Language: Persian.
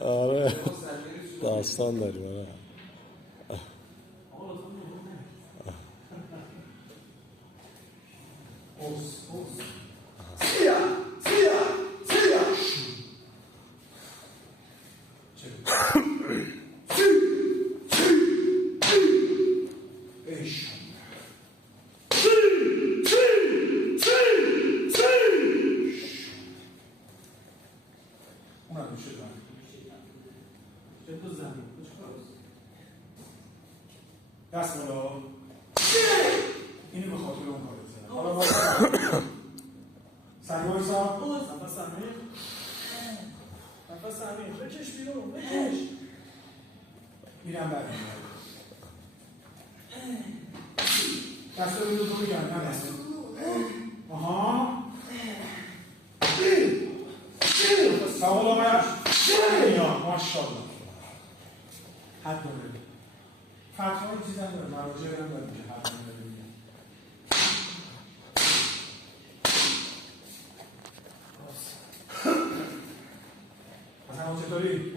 آره داستان داریم. آره دست بالا. اینو به خاطر اون کار بزنم. حالا ما سریع وایسا. نفس عمیق. نفس عمیق. بکش بیرون. بکش. میرم برمیگردم. دست رو رو بگم. نه دست. آها. سوال آمد. یا ماشاءالله. حد داره. فتحای چیز هم داره. مراجعه هم داره که حد داره. اصلا چطوری؟